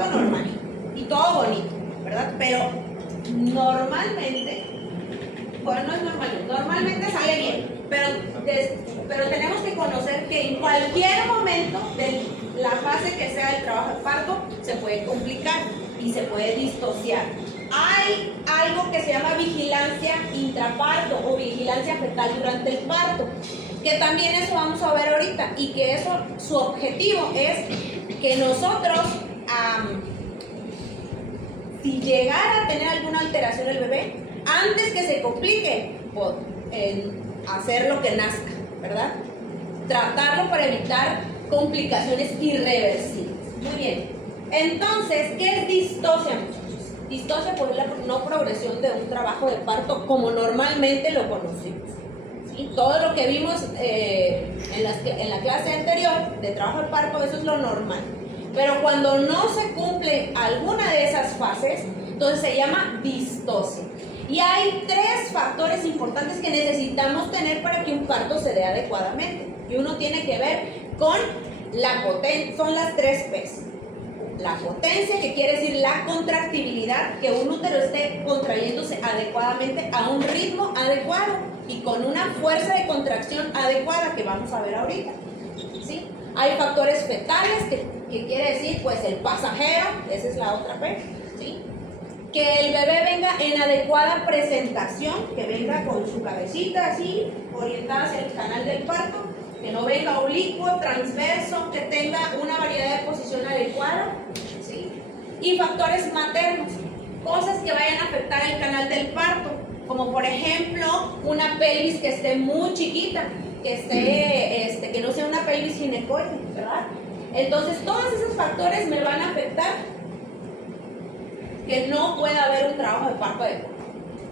parto normal y todo bonito, ¿verdad? Pero normalmente, bueno, no es normal, normalmente sale bien, pero tenemos que conocer que en cualquier momento de la fase que sea del trabajo de parto se puede complicar y se puede disociar. Hay algo que se llama vigilancia intraparto o vigilancia fetal durante el parto, que también eso vamos a ver ahorita, y que eso, su objetivo es que nosotros, si llegara a tener alguna alteración el bebé, antes que se complique, pues, hacer lo que nazca, ¿verdad? Tratarlo para evitar complicaciones irreversibles. Muy bien. Entonces, ¿qué es distocia, muchachos? Distocia por la no progresión de un trabajo de parto como normalmente lo conocemos. ¿Sí? Todo lo que vimos en la clase anterior de trabajo de parto, eso es lo normal. Pero cuando no se cumple alguna de esas fases, entonces se llama distocia. Y hay 3 factores importantes que necesitamos tener para que un parto se dé adecuadamente. Y uno tiene que ver con la potencia, son las 3 P's. La potencia, que quiere decir la contractibilidad, que un útero esté contrayéndose adecuadamente a un ritmo adecuado y con una fuerza de contracción adecuada, que vamos a ver ahorita. ¿Sí? Hay factores fetales, que quiere decir pues el pasajero, esa es la otra P, ¿sí? Que el bebé venga en adecuada presentación, que venga con su cabecita así, orientada hacia el canal del parto, que no venga oblicuo, transverso, que tenga una variedad de posición adecuada, ¿sí? Y factores maternos, cosas que vayan a afectar el canal del parto, como por ejemplo una pelvis que esté muy chiquita, que no sea una pelvis ginecoide, ¿verdad? Entonces todos esos factores me van a afectar que no pueda haber un trabajo de parto adecuado.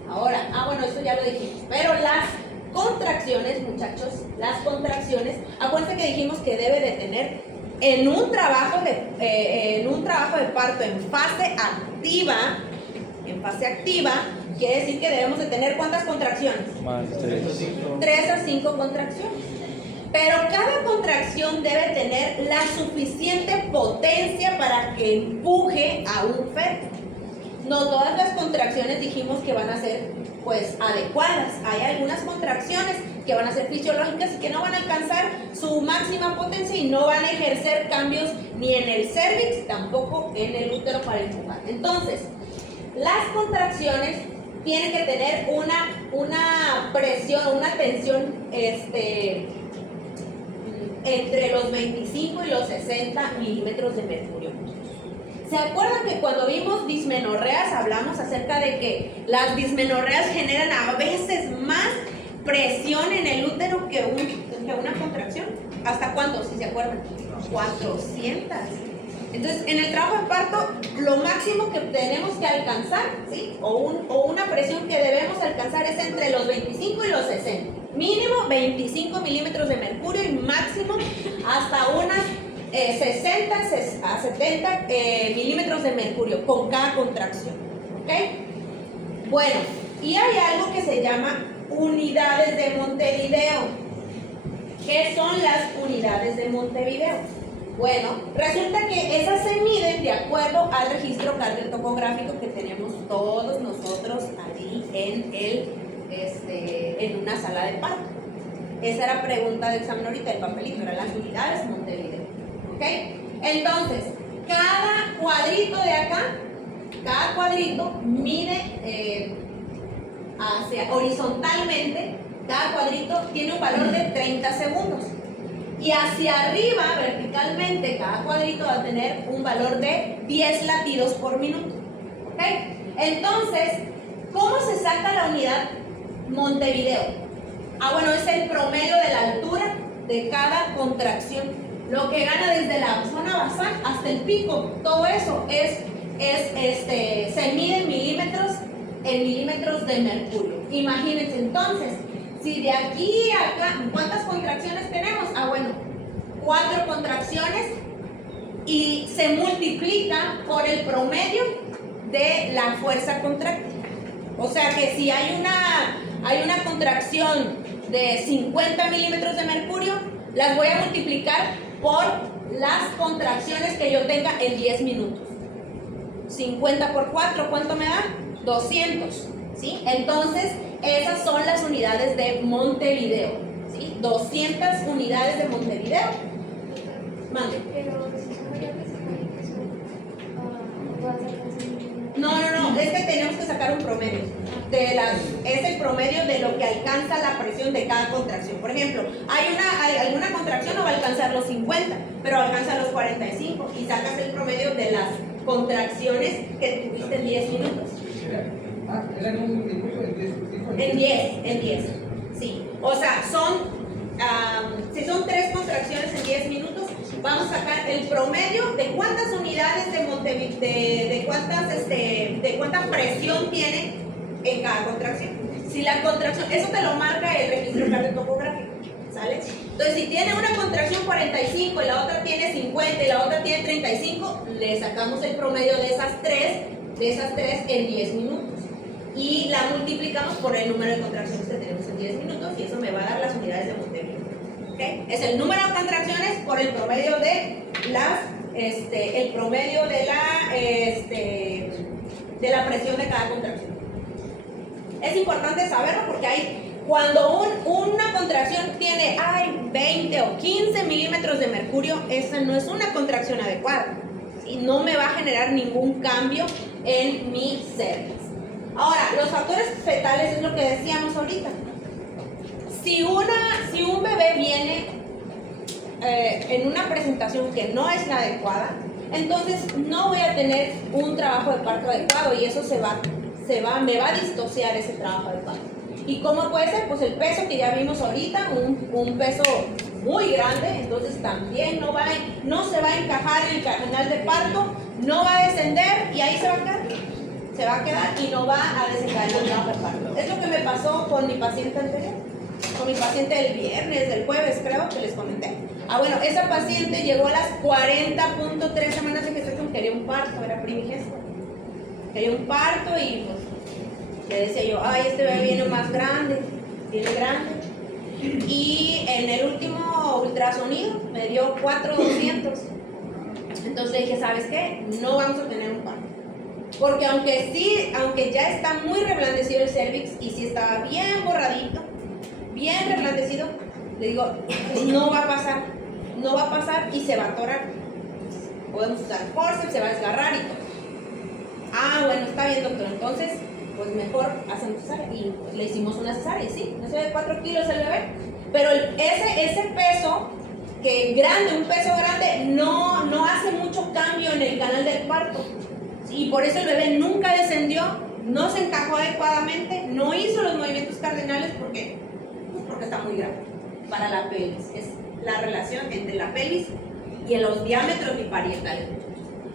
Ahora, bueno, eso ya lo dijimos, pero las contracciones, muchachos, las contracciones, acuérdense que dijimos que debe de tener en un trabajo de parto en fase activa, quiere decir que debemos de tener ¿cuántas contracciones? Más 3 o 5. 3 a 5 contracciones. Pero cada contracción debe tener la suficiente potencia para que empuje a un feto. No todas las contracciones dijimos que van a ser pues adecuadas. Hay algunas contracciones que van a ser fisiológicas y que no van a alcanzar su máxima potencia y no van a ejercer cambios ni en el cervix, tampoco en el útero para empujar. Entonces, las contracciones tienen que tener una presión, una tensión entre los 25 y los 60 milímetros de mercurio. ¿Se acuerdan que cuando vimos dismenorreas hablamos acerca de que las dismenorreas generan a veces más presión en el útero que una contracción? ¿Hasta cuánto? Si se acuerdan. 400. Entonces, en el trabajo de parto, lo máximo que tenemos que alcanzar, ¿sí? o una presión que debemos alcanzar es entre los 25 y los 60. Mínimo 25 milímetros de mercurio y máximo hasta unas 60 a 70 milímetros de mercurio con cada contracción. ¿Ok? Bueno, y hay algo que se llama unidades de Montevideo. ¿Qué son las unidades de Montevideo? Bueno, resulta que esas se miden de acuerdo al registro cardiotocográfico que tenemos todos nosotros allí en una sala de parto. Esa era pregunta de examen ahorita, el papelito, eran las unidades de Montevideo. ¿Ok? Entonces, cada cuadrito de acá, cada cuadrito mide horizontalmente, cada cuadrito tiene un valor de 30 segundos. Y hacia arriba, verticalmente, cada cuadrito va a tener un valor de 10 latidos por minuto. ¿Ok? Entonces, ¿cómo se saca la unidad Montevideo? Bueno, es el promedio de la altura de cada contracción. Lo que gana desde la zona basal hasta el pico, todo eso se mide en milímetros de mercurio. Imagínense entonces, si de aquí a acá, ¿cuántas contracciones tenemos? Bueno, 4 contracciones y se multiplica por el promedio de la fuerza contractiva. O sea que si hay una contracción de 50 milímetros de mercurio, las voy a multiplicar por las contracciones que yo tenga en 10 minutos. 50 por 4, ¿cuánto me da? 200, ¿sí? Entonces, esas son las unidades de Montevideo, ¿sí? 200 unidades de Montevideo. Mande. Pero si son variables, No, es que tenemos que sacar un promedio. Es el promedio de lo que alcanza la presión de cada contracción. Por ejemplo, hay alguna contracción no va a alcanzar los 50, pero alcanza los 45 y sacas el promedio de las contracciones que tuviste en 10 minutos. Era en un dibujo En 10, sí. O sea, si son 3 contracciones en 10 minutos, vamos a sacar el promedio de cuántas unidades de Montevideo, de cuánta presión tiene en cada contracción. Si la contracción, eso te lo marca el registro cardiotopográfico, ¿sale? Entonces, si tiene una contracción 45 y la otra tiene 50 y la otra tiene 35, le sacamos el promedio de esas tres en 10 minutos. Y la multiplicamos por el número de contracciones que tenemos en 10 minutos y eso me va a dar las unidades de Montevideo. ¿Okay? Es el número de contracciones por el promedio de la presión de cada contracción. Es importante saberlo porque cuando una contracción tiene 20 o 15 milímetros de mercurio, esa no es una contracción adecuada y no me va a generar ningún cambio en mi cervix. Ahora, los factores fetales es lo que decíamos ahorita. Si un bebé viene en una presentación que no es la adecuada, entonces no voy a tener un trabajo de parto adecuado y eso me va a distorsionar ese trabajo de parto. ¿Y cómo puede ser? Pues el peso que ya vimos ahorita, un peso muy grande, entonces también no se va a encajar en el canal de parto, no va a descender y ahí se va a quedar y no va a desencadenar el trabajo de parto. Es lo que me pasó con mi paciente anterior, con mi paciente del jueves creo que les comenté. Bueno, esa paciente llegó a las 40.3 semanas de gestación, quería un parto, era primigesto. Quería un parto y pues le decía yo, este bebé viene más grande, viene grande. Y en el último ultrasonido me dio 4,200. Entonces le dije, ¿sabes qué? No vamos a tener un parto. Porque aunque ya está muy reblandecido el cervix y sí estaba bien borradito, bien reblandecido, le digo, no va a pasar y se va a atorar. Podemos usar forceps, se va a desgarrar y todo. Bueno, está bien, doctor, entonces pues mejor hacemos cesárea y le hicimos una cesárea, sí, no se ve 4 kilos el bebé, pero ese peso que grande, un peso grande no hace mucho cambio en el canal del parto y por eso el bebé nunca descendió, no se encajó adecuadamente, no hizo los movimientos cardinales porque está muy grande para la pelvis. Es la relación entre la pelvis y los diámetros biparietales.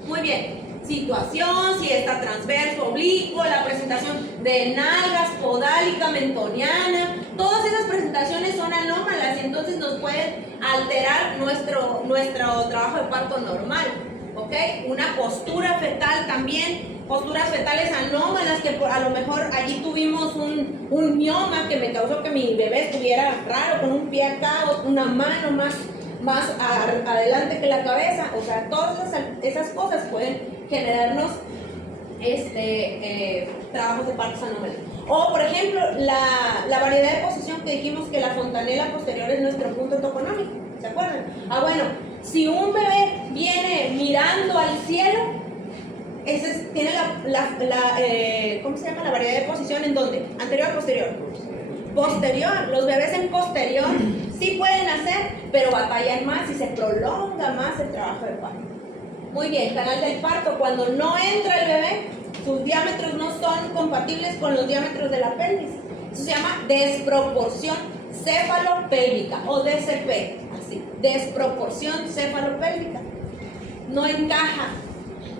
Muy bien, situación, si está transverso, oblicuo, la presentación de nalgas, podálica, mentoniana, todas esas presentaciones son anómalas y entonces nos pueden alterar nuestro trabajo de parto normal. ¿Ok? Una postura fetal también, posturas fetales anómalas que a lo mejor allí tuvimos un mioma que me causó que mi bebé estuviera raro, con un pie acá, o una mano más adelante que la cabeza. O sea, todas esas cosas pueden generarnos trabajos de partos anómalos. O, por ejemplo, la variedad de posición que dijimos que la fontanela posterior es nuestro punto toconómico. ¿Se acuerdan? Bueno, si un bebé viene mirando al cielo, tiene ¿cómo se llama? La variedad de posición, ¿en dónde? ¿Anterior o posterior? Posterior. Los bebés en posterior sí pueden hacer, pero batallan más y se prolonga más el trabajo de parto. Muy bien, canal del parto, cuando no entra el bebé, sus diámetros no son compatibles con los diámetros de la pelvis. Eso se llama desproporción cefalopélvica o DCP, así, desproporción cefalopélvica. No encaja.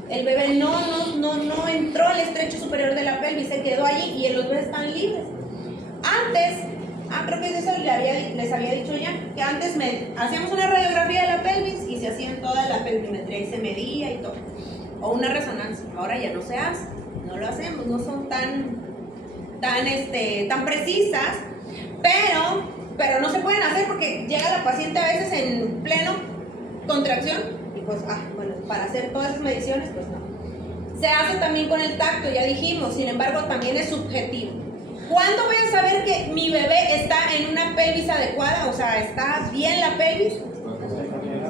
El bebé no entró al estrecho superior de la pelvis, se quedó allí y los bebés están libres. Antes, creo que eso les había dicho ya, que antes hacíamos una radiografía de la pelvis y se hacían toda la pelvimetría y se medía y todo. O una resonancia. Ahora ya no se hace, no lo hacemos, no son tan precisas, pero no se pueden hacer porque llega la paciente a veces en pleno contracción y pues, bueno, para hacer todas esas mediciones, pues no. Se hace también con el tacto, ya dijimos, sin embargo también es subjetivo. ¿Cuándo voy a saber que mi bebé está en una pelvis adecuada? O sea, ¿está bien la pelvis?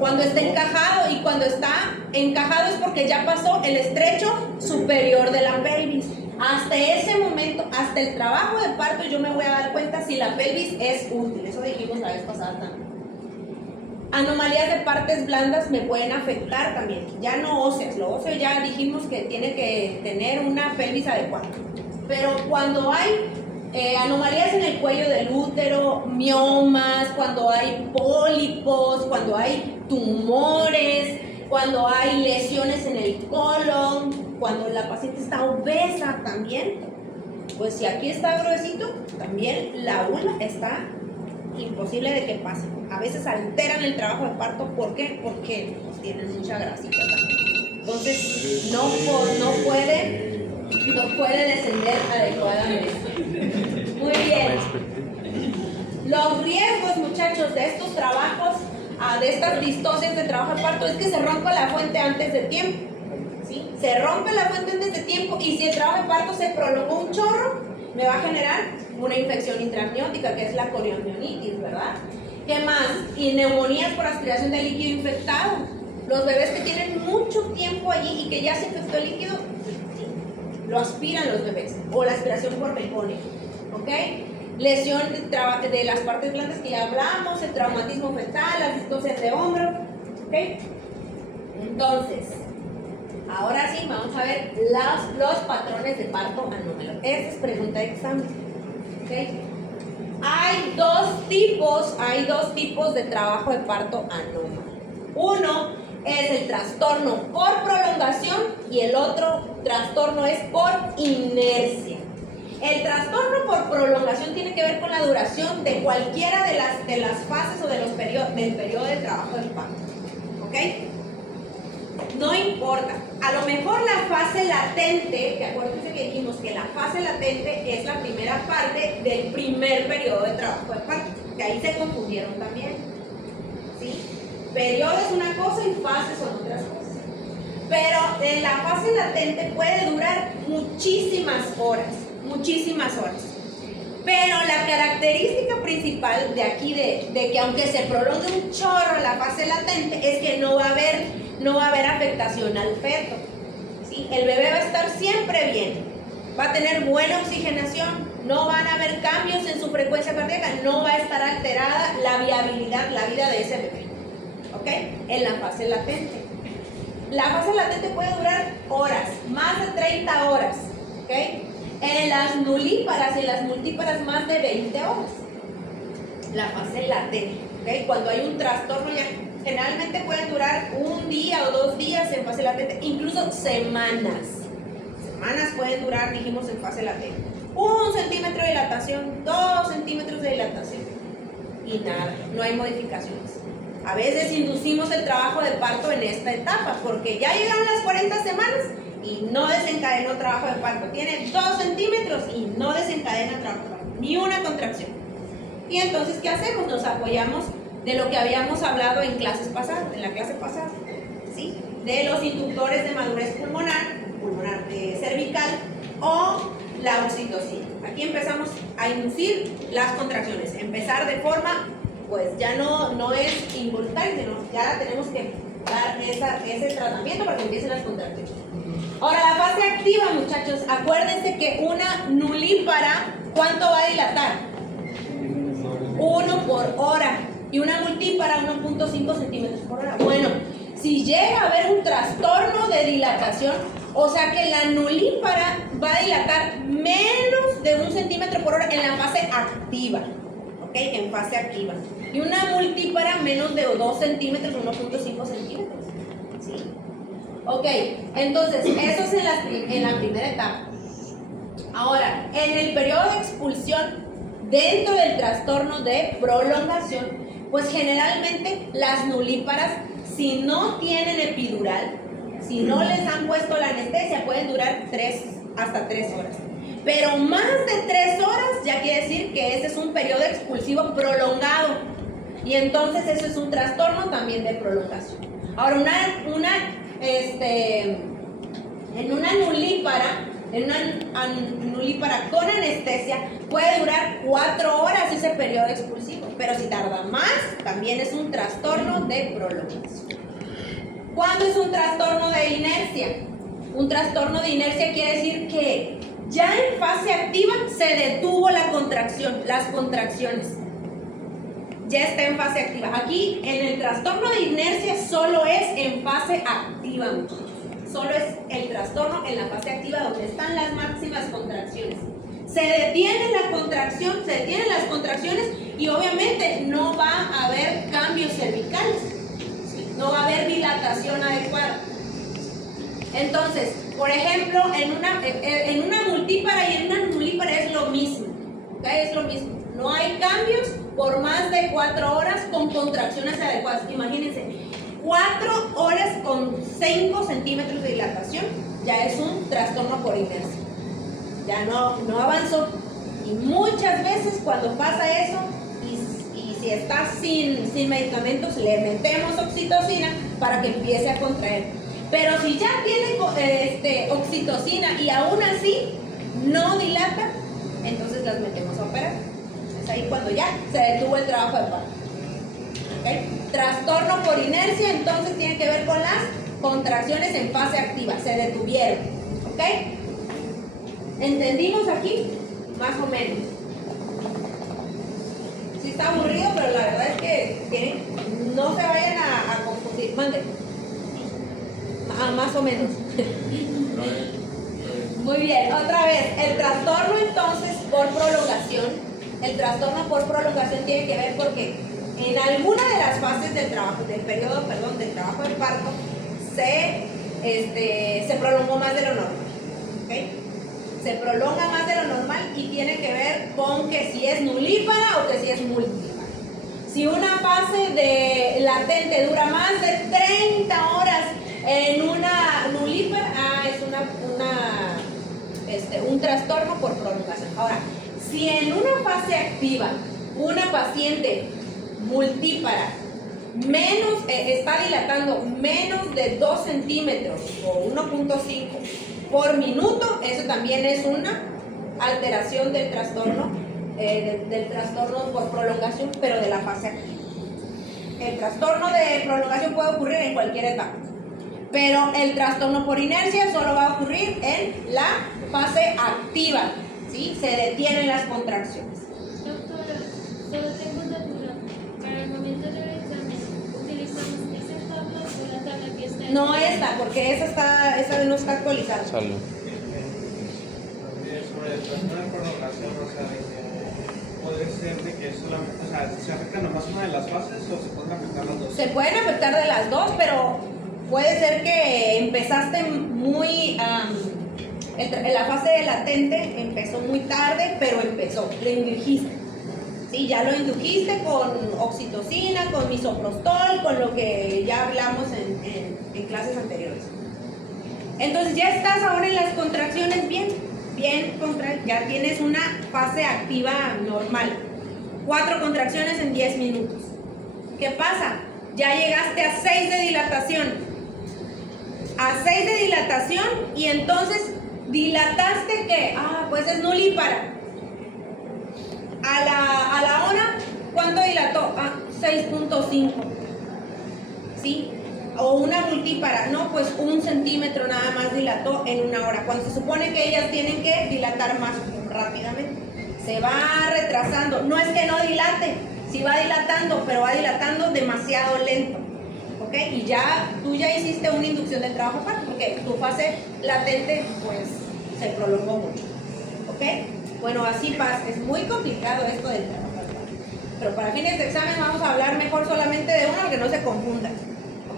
Cuando está encajado, y cuando está encajado es porque ya pasó el estrecho superior de la pelvis. Hasta ese momento, hasta el trabajo de parto, yo me voy a dar cuenta si la pelvis es útil. Eso dijimos la vez pasada también. Anomalías de partes blandas me pueden afectar también, ya no óseas. Lo óseo ya dijimos que tiene que tener una pelvis adecuada. Pero cuando hay anomalías en el cuello del útero, miomas, cuando hay pólipos, cuando hay tumores, cuando hay lesiones en el colon, cuando la paciente está obesa también, pues si aquí está gruesito, también la vulva está imposible de que pase. A veces alteran el trabajo de parto. ¿Por qué? Porque pues, tienen mucha grasita también. Entonces no puede descender adecuadamente. Muy bien. Los riesgos, muchachos, de estos trabajos, de estas distocias de trabajo de parto, es que se rompa la fuente antes de tiempo. ¿Sí? Se rompe la fuente antes de tiempo, y si el trabajo de parto se prolongó un chorro, me va a generar una infección intraamniótica, que es la corionionitis, ¿verdad? ¿Qué más? Y neumonías por aspiración de líquido infectado. Los bebés que tienen mucho tiempo allí y que ya se infectó el líquido, lo aspiran los bebés, o la aspiración por mecone, ¿ok? Lesión de las partes blandas que ya hablamos, el traumatismo fetal, las distocias de hombro, ¿ok? Entonces, ahora sí, vamos a ver los patrones de parto anómalo. Esa es pregunta de examen, ¿ok? Hay dos tipos de trabajo de parto anómalo. Uno es el trastorno por prolongación y el otro trastorno es por inercia. El trastorno por prolongación tiene que ver con la duración de cualquiera de las fases o de los del periodo de trabajo del parto, ¿ok? No importa. A lo mejor la fase latente, que acuérdense que dijimos que la fase latente es la primera parte del primer periodo de trabajo de parto, que ahí se confundieron también, ¿sí? Periodo es una cosa y fases son otras cosas. Pero en la fase latente puede durar muchísimas horas. Pero la característica principal de aquí, de que aunque se prolongue un chorro la fase latente, es que no va a haber afectación al feto, ¿sí? El bebé va a estar siempre bien, va a tener buena oxigenación, no van a haber cambios en su frecuencia cardíaca, no va a estar alterada la viabilidad, la vida de ese bebé, ¿ok? En la fase latente. La fase latente puede durar horas, más de 30 horas, ¿ok? En las nulíparas y en las multíparas más de 20 horas. La fase latente, ¿ok? Cuando hay un trastorno ya generalmente pueden durar un día o 2 días en fase latente, incluso semanas. Semanas pueden durar, dijimos, en fase latente. 1 centímetro de dilatación, 2 centímetros de dilatación. Y nada, no hay modificaciones. A veces inducimos el trabajo de parto en esta etapa, porque ya llegaron las 40 semanas y no desencadenó trabajo de parto. Tiene 2 centímetros y no desencadena trabajo de parto, ni una contracción. Y entonces, ¿qué hacemos? Nos apoyamos de lo que habíamos hablado en la clase pasada, ¿sí? De los inductores de madurez pulmonar cervical o la oxitocina. Aquí empezamos a inducir las contracciones, empezar de forma, pues ya no es involuntaria, sino ya tenemos que dar ese tratamiento para que empiecen las contracciones. Ahora, la fase activa, muchachos, acuérdense que una nulípara, ¿cuánto va a dilatar? 1 por hora. Y una multípara, 1.5 centímetros por hora. Bueno, si llega a haber un trastorno de dilatación, o sea que la nulípara va a dilatar menos de 1 centímetro por hora en la fase activa, ¿ok? En fase activa. Y una multípara menos de 2 centímetros, 1.5 centímetros, ¿sí? Ok, entonces, eso es en la primera etapa. Ahora, en el periodo de expulsión, dentro del trastorno de prolongación, pues generalmente las nulíparas, si no tienen epidural, si no les han puesto la anestesia, pueden durar hasta 3 horas. Pero más de 3 horas ya quiere decir que ese es un periodo expulsivo prolongado. Y entonces eso es un trastorno también de prolongación. Ahora, En una nulípara con anestesia puede durar 4 horas ese periodo expulsivo, pero si tarda más, también es un trastorno de prolongación. ¿Cuándo es un trastorno de inercia? Un trastorno de inercia quiere decir que ya en fase activa se detuvo la contracción, las contracciones. Ya está en fase activa. Aquí en el trastorno de inercia solo es en fase activa, muchachos. Solo es el trastorno en la fase activa donde están las máximas contracciones. Se detiene la contracción, se detienen las contracciones y obviamente no va a haber cambios cervicales, no va a haber dilatación adecuada. Entonces, por ejemplo, en una multípara y en una nulípara es lo mismo, ¿okay? Es lo mismo. No hay cambios por más de 4 horas con contracciones adecuadas. Imagínense, 4 horas con 5 centímetros de dilatación ya es un trastorno por inercia. Ya no avanzó. Y muchas veces cuando pasa eso, y si está sin medicamentos, le metemos oxitocina para que empiece a contraer. Pero si ya tiene oxitocina y aún así no dilata, entonces las metemos a operar. Es ahí cuando ya se detuvo el trabajo de parto. ¿Okay? Trastorno por inercia, entonces tiene que ver con las contracciones en fase activa, se detuvieron. ¿Ok? ¿Entendimos aquí? Más o menos. Sí está aburrido, pero la verdad es que no se vayan a confundir. Mande. Más o menos. Muy bien, otra vez, el trastorno entonces por prolongación, el trastorno por prolongación tiene que ver porque en alguna de las fases del trabajo, del trabajo del parto, se prolongó más de lo normal, ¿okay? Se prolonga más de lo normal y tiene que ver con que si es nulípara o que si es multípara. Si una fase de latente dura más de 30 horas en una nulípara, es un trastorno por prolongación. Ahora, si en una fase activa una paciente multípara está dilatando menos de 2 centímetros o 1.5 por minuto, eso también es una alteración del trastorno por prolongación, pero de la fase activa. El trastorno de prolongación puede ocurrir en cualquier etapa, pero el trastorno por inercia solo va a ocurrir en la fase activa, ¿sí? Se detienen las contracciones. Doctora, solo tengo una duda. Para el momento del examen, ¿utilizamos esa tabla o la tabla que está en No esta, porque esa no está actualizada. Salud. Sobre el trastorno de prolongación, o sea, de que puede ser de que solamente, o sea, ¿se afecta nomás una de las fases o se pueden afectar las dos? Se pueden afectar de las dos, pero puede ser que empezaste muy... la fase de latente empezó muy tarde, pero empezó, lo indujiste. Sí, ya lo indujiste con oxitocina, con misoprostol, con lo que ya hablamos en clases anteriores. Entonces ya estás ahora en las contracciones bien ya tienes una fase activa normal. 4 contracciones en 10 minutos. ¿Qué pasa? Ya llegaste a 6 de dilatación. A 6 de dilatación y entonces dilataste ¿qué? Pues es nulípara. A la hora, ¿cuánto dilató? 6.5. ¿Sí? O una multípara, no, pues 1 centímetro nada más dilató en 1 hora, cuando se supone que ellas tienen que dilatar más rápidamente. Se va retrasando, no es que no dilate, sí va dilatando, pero va dilatando demasiado lento, ¿ok? Y tú ya hiciste una inducción del trabajo aparte, porque tu fase latente, pues, se prolongó mucho, ¿ok? Bueno, así pasa, es muy complicado esto del trabajo aparte, pero para fines de examen vamos a hablar mejor solamente de uno, que no se confundan.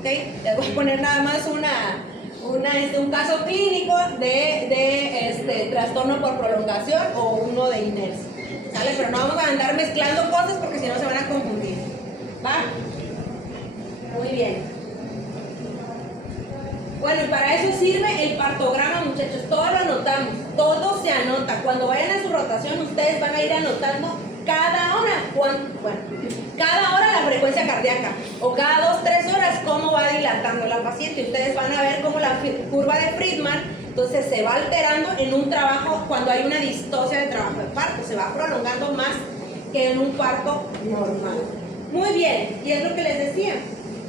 Les voy a poner nada más un caso clínico de trastorno por prolongación o uno de inercia, ¿sale? Pero no vamos a andar mezclando cosas porque si no se van a confundir, ¿va? Muy bien. Bueno, y para eso sirve el partograma, muchachos. Todo lo anotamos, todo se anota. Cuando vayan a su rotación, ustedes van a ir anotando cada hora. cada hora la frecuencia cardíaca o cada 2-3 horas cómo va dilatando la paciente. Ustedes van a ver cómo la curva de Friedman entonces se va alterando en un trabajo cuando hay una distocia de trabajo de parto, se va prolongando más que en un parto normal. Muy bien, y es lo que les decía,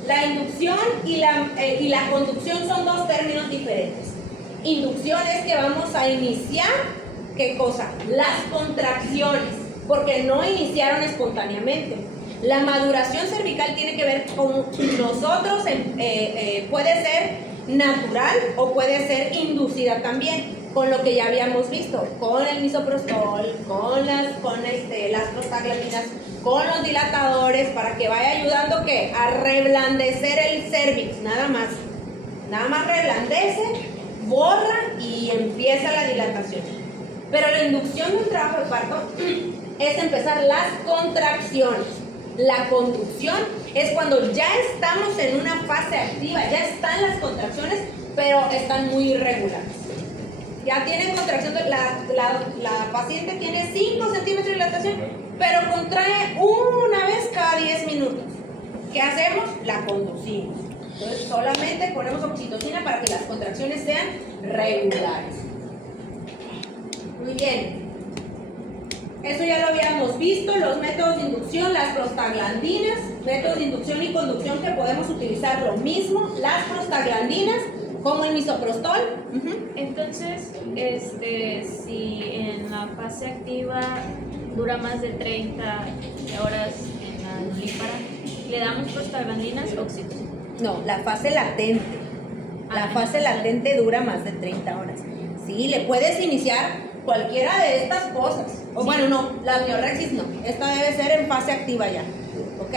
la inducción y la conducción son dos términos diferentes. Inducción es que vamos a iniciar, ¿qué cosa? Las contracciones, porque no iniciaron espontáneamente. La maduración cervical tiene que ver con nosotros, puede ser natural o puede ser inducida también, con lo que ya habíamos visto, con el misoprostol, con las prostaglandinas, con los dilatadores, para que vaya ayudando ¿qué? A reblandecer el cervix, nada más reblandece, borra y empieza la dilatación. Pero la inducción de un trabajo de parto es empezar las contracciones. La conducción es cuando ya estamos en una fase activa, ya están las contracciones, pero están muy irregulares. Ya tienen contracción, la paciente tiene 5 centímetros de dilatación, pero contrae una vez cada 10 minutos. ¿Qué hacemos? La conducimos. Entonces solamente ponemos oxitocina para que las contracciones sean regulares. Muy bien. Eso ya lo habíamos visto, los métodos de inducción, las prostaglandinas, métodos de inducción y conducción que podemos utilizar lo mismo, las prostaglandinas, como el misoprostol. Entonces, si en la fase activa dura más de 30 horas en la nulípara, ¿le damos prostaglandinas o oxitocina? No, la fase latente. La fase latente dura más de 30 horas. Sí, le puedes iniciar cualquiera de estas cosas. O bueno, no, la amniorexis no. Esta debe ser en fase activa ya. ¿Ok?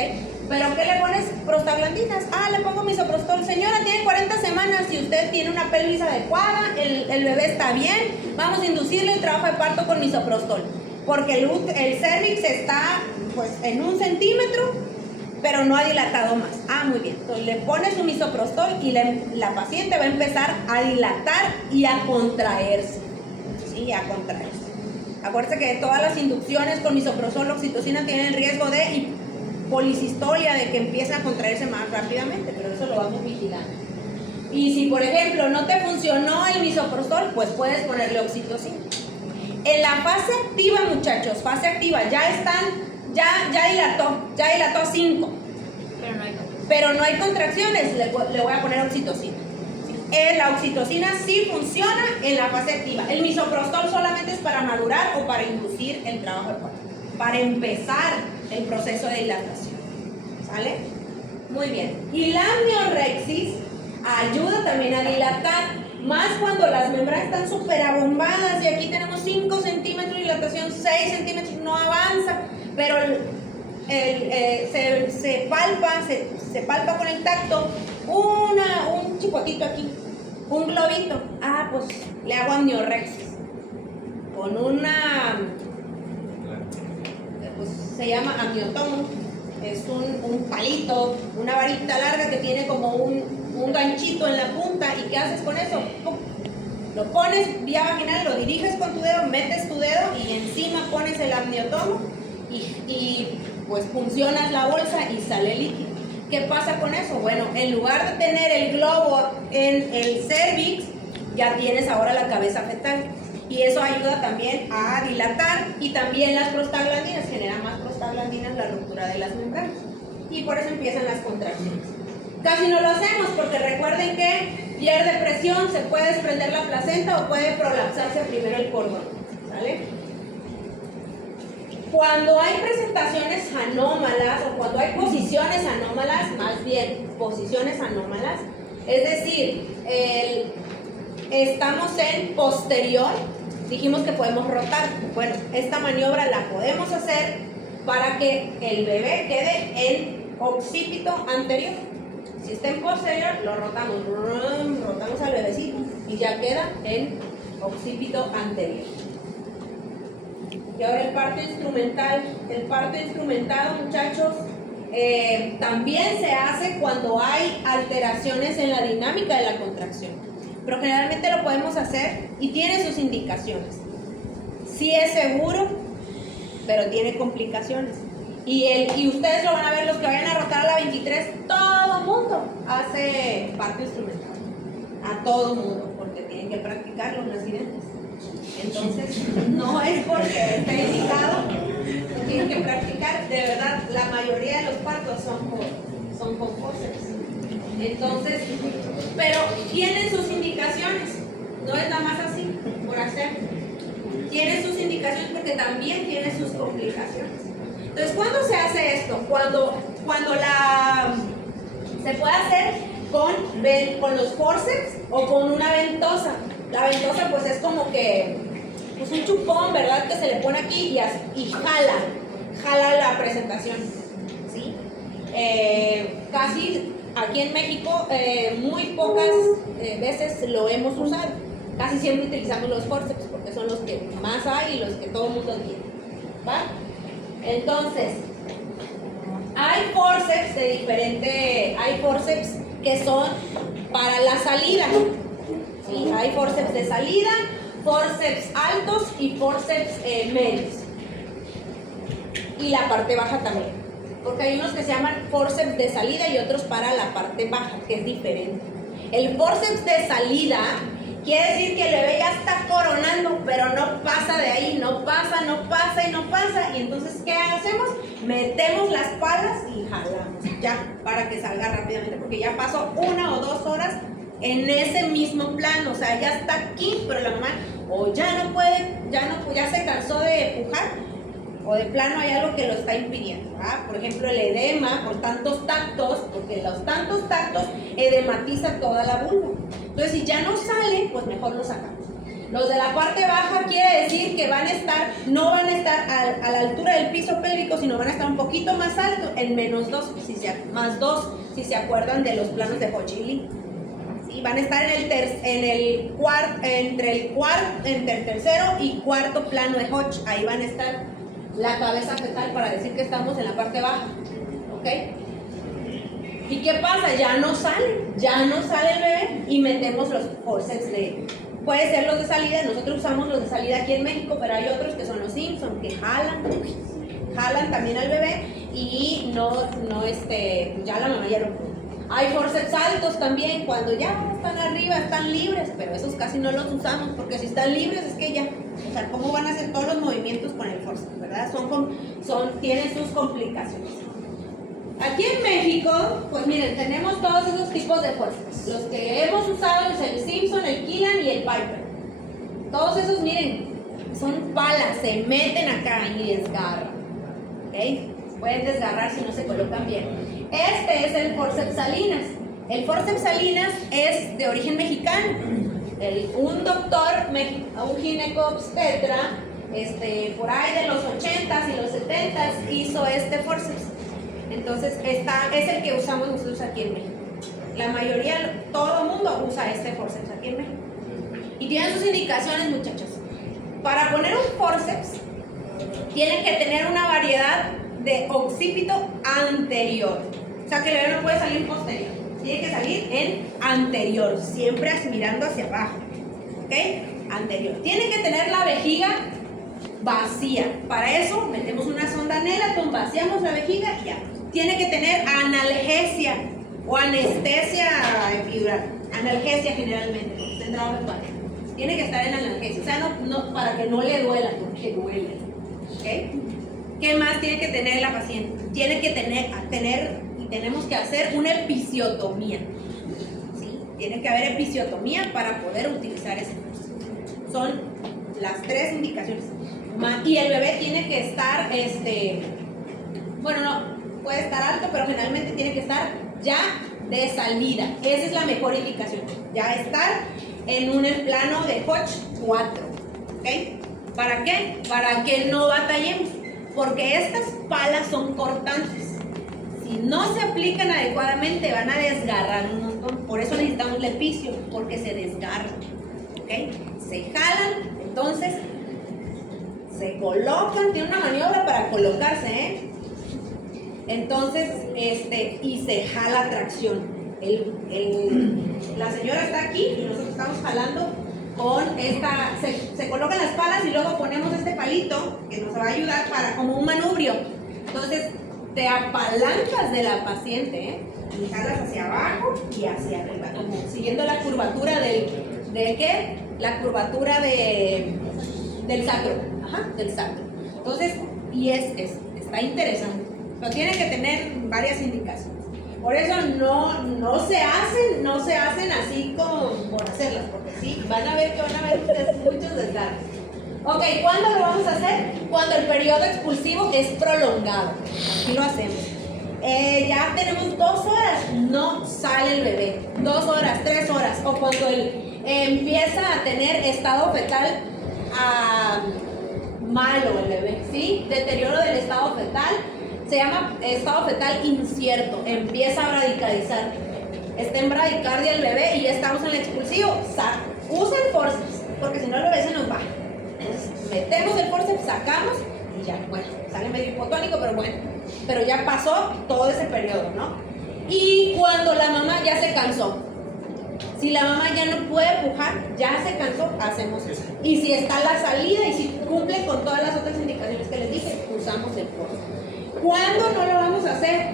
¿Pero qué le pones? Prostaglandinas. Le pongo misoprostol. Señora, tiene 40 semanas y usted tiene una pelvis adecuada, el bebé está bien, vamos a inducirle el trabajo de parto con misoprostol. Porque el cervix está pues en 1 centímetro, pero no ha dilatado más. Muy bien. Entonces le pones su misoprostol y la paciente va a empezar a dilatar y a contraerse. Sí, a contraerse. Acuérdense que todas las inducciones con misoprostol, oxitocina tienen el riesgo de policistolia, de que empiece a contraerse más rápidamente, pero eso lo vamos vigilando. Y si, por ejemplo, no te funcionó el misoprostol, pues puedes ponerle oxitocina. En la fase activa, muchachos, fase activa, ya dilató 5. Pero no hay contracciones, le voy a poner oxitocina. La oxitocina sí funciona en la fase activa. El misoprostol solamente es para madurar o para inducir el trabajo de parto, para empezar el proceso de dilatación. ¿Sale? Muy bien. Y la amniorexis ayuda también a dilatar, más cuando las membranas están súper abombadas y aquí tenemos 5 centímetros de dilatación, 6 centímetros, no avanza, pero se palpa con el tacto un chipotito aquí, un globito. Pues le hago amniorexis con pues se llama amniotomo. Es un palito, una varita larga que tiene como un ganchito en la punta. ¿Y qué haces con eso? ¡Pum! Lo pones vía vaginal, lo diriges con tu dedo, metes tu dedo y encima pones el amniotomo y pues funcionas la bolsa y sale líquido. ¿Qué pasa con eso? Bueno, en lugar de tener el globo en el cervix, ya tienes ahora la cabeza fetal. Y eso ayuda también a dilatar, y también las prostaglandinas, generan más prostaglandinas la ruptura de las membranas. Y por eso empiezan las contracciones. Casi no lo hacemos porque recuerden que pierde presión, se puede desprender la placenta o puede prolapsarse primero el cordón. ¿Sale? Cuando hay presentaciones anómalas o cuando hay posiciones anómalas, más bien posiciones anómalas, es decir, estamos en posterior, dijimos que podemos rotar. Bueno, esta maniobra la podemos hacer para que el bebé quede en occipito anterior. Si está en posterior, lo rotamos al bebecito y ya queda en occipito anterior. Y ahora el parto instrumental. El parto instrumentado, muchachos, también se hace cuando hay alteraciones en la dinámica de la contracción. Pero generalmente lo podemos hacer y tiene sus indicaciones. Sí es seguro, pero tiene complicaciones. Y ustedes lo van a ver, los que vayan a rotar a la 23, todo mundo hace parte instrumental. A todo mundo, porque tienen que practicarlo en accidentes. Entonces, no es porque esté indicado, lo tienen que practicar. De verdad, la mayoría de los partos son con forceps. Entonces, pero tienen sus indicaciones. No es nada más así, por hacer. Tiene sus indicaciones porque también tiene sus complicaciones. Entonces, ¿cuándo se hace esto? Cuando se puede hacer con los forceps o con una ventosa. La ventosa pues es como que pues un chupón, ¿verdad? Que se le pone aquí y jala la presentación, ¿sí? Casi aquí en México muy pocas veces lo hemos usado. Casi siempre utilizamos los forceps porque son los que más hay y los que todo el mundo tiene, ¿va? Entonces, hay forceps que son para la salida, ¿sí? Hay forceps de salida, forceps altos y forceps medios. Y la parte baja también, porque hay unos que se llaman forceps de salida y otros para la parte baja, que es diferente. El forceps de salida quiere decir que el bebé ya está coronando, pero no pasa de ahí, no pasa. Y entonces, ¿qué hacemos? Metemos las palas y jalamos, ya, para que salga rápidamente, porque ya pasó 1 o 2 horas en ese mismo plano, o sea, ya está aquí, pero la mamá o ya no puede, ya se cansó de empujar, o de plano hay algo que lo está impidiendo, ¿verdad? Por ejemplo, el edema por tantos tactos, porque los tantos tactos edematiza toda la vulva. Entonces, si ya no sale, pues mejor lo sacamos. Los de la parte baja quiere decir que no van a estar a la altura del piso pélvico, sino van a estar un poquito más alto, en -2, más 2, si se acuerdan de los planos de Hochili. ¿Sí? Van a estar entre el tercero y cuarto plano de Hoch. Ahí van a estar la cabeza fetal para decir que estamos en la parte baja. ¿Ok? ¿Y qué pasa? Ya no sale el bebé y metemos los forceps puede ser los de salida. Nosotros usamos los de salida aquí en México, pero hay otros que son los Simpson, que jalan también al bebé y ya la mamá ya no puede. Hay forceps altos también, cuando ya están arriba, están libres, pero esos casi no los usamos, porque si están libres es que ya, o sea, ¿cómo van a hacer todos los movimientos con el forceps, verdad? Tienen sus complicaciones. Aquí en México, pues miren, tenemos todos esos tipos de forceps. Los que hemos usado es el Simpson, el Killian y el Piper. Todos esos, miren, son palas, se meten acá y desgarran. ¿Ok? Pueden desgarrar si no se colocan bien. Este es el forceps Salinas. El forceps Salinas es de origen mexicano. Un doctor, un ginecobstetra, por ahí de los 80s y los 70s hizo este forceps. Entonces, es el que usamos nosotros aquí en México. La mayoría, todo el mundo usa este forceps aquí en México. Y tienen sus indicaciones, muchachos. Para poner un forceps, tienen que tener una variedad de occipito anterior. O sea, que el bebé no puede salir posterior. Tiene que salir en anterior, siempre mirando hacia abajo. ¿Ok? Anterior. Tiene que tener la vejiga vacía. Para eso, metemos una sonda Nelaton, vaciamos la vejiga y ya. Tiene que tener analgesia o anestesia epidural. Analgesia generalmente, porque está entrado en padre. Tiene que estar en analgesia, o sea, no, para que no le duela, porque duele. ¿Ok? ¿Qué más tiene que tener la paciente? Tiene que tenemos que hacer una episiotomía. ¿Sí? Tiene que haber episiotomía para poder utilizar ese forceps. Son las 3 indicaciones. Y el bebé tiene que estar, puede estar alto, pero generalmente tiene que estar ya de salida. Esa es la mejor indicación. Ya estar en un plano de Hodge 4. ¿Ok? ¿Para qué? Para que no batallemos. Porque estas palas son cortantes. Si no se aplican adecuadamente, van a desgarrar un montón. Por eso necesitamos el epicio, porque se desgarran. ¿Ok? Se jalan, entonces se colocan, tiene una maniobra para colocarse, Entonces, y se jala tracción. La señora está aquí y nosotros estamos jalando con se colocan las palas y luego ponemos este palito que nos va a ayudar como un manubrio Entonces, te apalancas de la paciente, ¿eh? Y jalas hacia abajo y hacia arriba, como siguiendo la curvatura ¿de qué? La curvatura del sacro. Ajá, del sacro. Entonces, y está interesante. Pero tiene que tener varias indicaciones. Por eso no se hacen así por hacerlas, porque sí, van a ver ustedes muchos desgarros. Ok, ¿cuándo lo vamos a hacer? Cuando el periodo expulsivo es prolongado. Aquí lo hacemos. Ya tenemos 2 horas, no sale el bebé. 2 horas, 3 horas. O cuando él empieza a tener estado fetal malo el bebé, ¿sí? Deterioro del estado fetal. Se llama estado fetal incierto. Empieza a bradicalizar. Está en bradicardia el bebé y ya estamos en el expulsivo. Usen forceps, porque si no el bebé se nos va. Entonces, metemos el forceps, sacamos y ya, bueno, sale medio hipotónico, pero bueno, pero ya pasó todo ese periodo, ¿no? Y cuando la mamá ya se cansó, si la mamá ya no puede pujar, ya se cansó, hacemos eso. Y si está la salida y si cumple con todas las otras indicaciones que les dije, usamos el forceps. ¿Cuándo no lo vamos a hacer?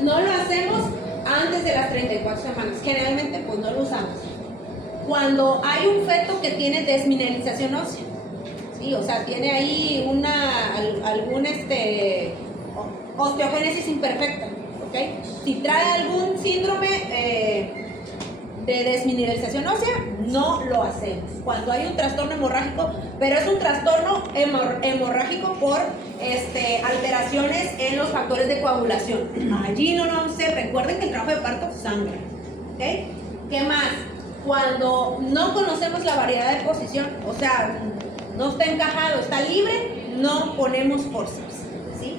No lo hacemos antes de las 34 semanas, generalmente pues no lo usamos. Cuando hay un feto que tiene desmineralización ósea, ¿sí? O sea, tiene ahí algún osteogénesis imperfecta, ¿ok? Si trae algún síndrome de desmineralización ósea, no lo hacemos. Cuando hay un trastorno hemorrágico, pero es un trastorno hemorrágico por alteraciones en los factores de coagulación. Allí no lo vamos a hacer. Recuerden que el trabajo de parto sangra, ¿ok? ¿Qué más? Cuando no conocemos la variedad de posición, o sea, no está encajado, está libre, no ponemos forceps, ¿sí?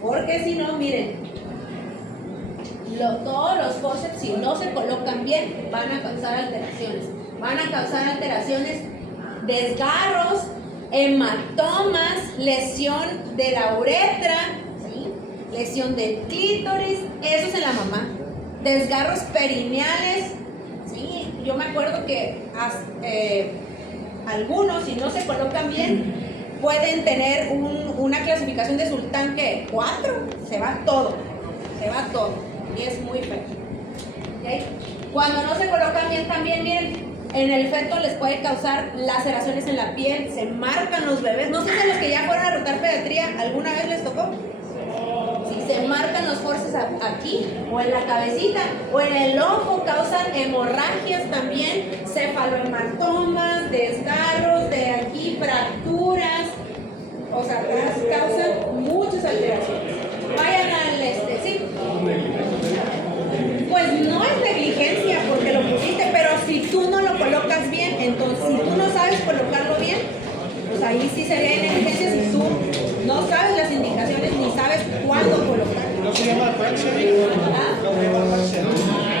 Porque si no, miren, todos los forceps, si no se colocan bien, van a causar alteraciones. Van a causar alteraciones, desgarros, hematomas, lesión de la uretra, ¿sí? Lesión del clítoris, eso es en la mamá. Desgarros perineales. Sí, yo me acuerdo que algunos, si no se colocan bien, pueden tener una clasificación de Sultán que 4, se va todo, y es muy feo. ¿Okay? Cuando no se colocan bien también, miren, en el feto les puede causar laceraciones en la piel, se marcan los bebés. No sé si a los que ya fueron a rotar pediatría, ¿alguna vez les tocó? Si se marcan los forceps aquí, o en la cabecita, o en el ojo, causan hemorragias también, cefalohematomas, desgarros de aquí, fracturas, o sea, causan muchas alteraciones. Vayan al sí. Pues no es negligencia porque lo pusiste, pero si tú no lo colocas bien, entonces si tú no sabes colocarlo bien, pues ahí sí sería negligencia si tú no sabes las indicaciones ni sabes cuándo colocarlo. ¿No se llama fractioning? ¿Ah? ¿No se llama fractioning?